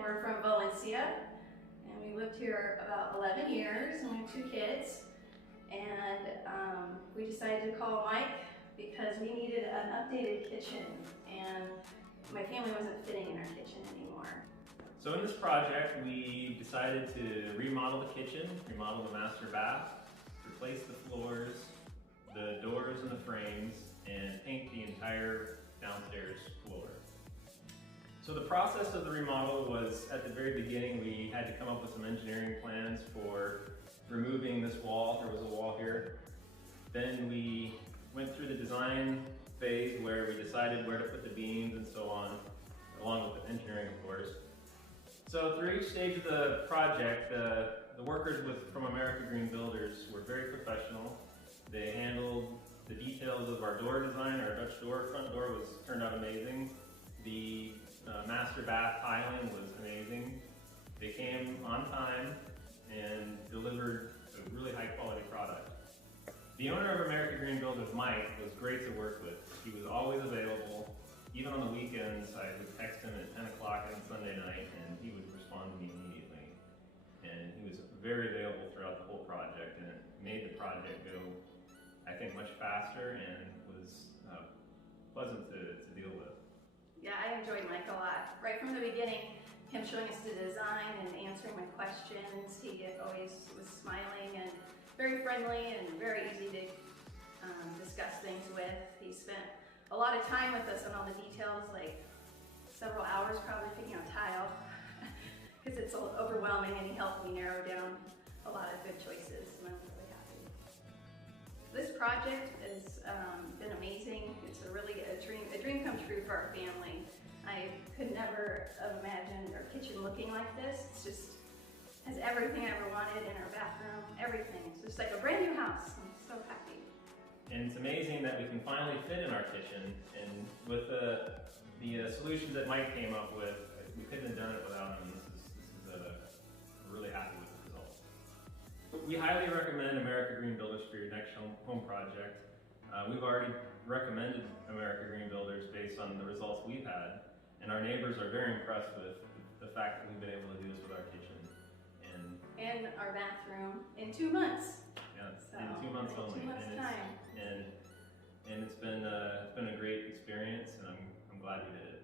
and we're from Valencia. And we lived here about 11 years, and we have 2 kids. And we decided to call Mike because we needed an updated kitchen, and my family wasn't fitting in our kitchen anymore. So in this project, we decided to remodel the kitchen, remodel the master bath, replace the floors, the doors and the frames, and paint the entire downstairs floor. So the process of the remodel was, at the very beginning, we had to come up with some engineering plans for removing this wall. There was a wall here. Then we went through the design phase where we decided where to put the beams and so on, along with the engineering, of course. So through each stage of the project, the workers from America Green Builders were very professional. They handled the details of our door design. Our Dutch door, front door, turned out amazing. The master bath tiling was amazing. They came on time and delivered a really high quality product. The owner of America Green Builders, Mike, was great to work with. He was always available. Even on the weekends, I would text him at 10 o'clock on Sunday night and he would respond to me immediately. And he was very available throughout the whole project, and it made the project go, I think, much faster and was pleasant to deal with. Yeah, I enjoyed Mike a lot. Right from the beginning, him showing us the design and answering my questions, he always was smiling and very friendly and very easy to discuss things with. He spent a lot of time with us on all the details, like several hours probably picking out tile, because it's overwhelming, and he helped me narrow down a lot of good choices, and I'm really happy. This project has been amazing. It's really a dream come true for our family. I could never have imagined our kitchen looking like this. It's just has everything I ever wanted in our bathroom, everything. It's just like a brand new house. I'm so happy. And it's amazing that we can finally fit in our kitchen, and with the solutions that Mike came up with, we couldn't have done it without him. We're really happy with the results. We highly recommend America Green Builders for your next home project. We've already recommended America Green Builders based on the results we've had, and our neighbors are very impressed with the fact that we've been able to do this with our kitchen. And our bathroom in 2 months. Yeah, so, in 2 months only. 2 months time. And it's been a great experience, and I'm glad we did it.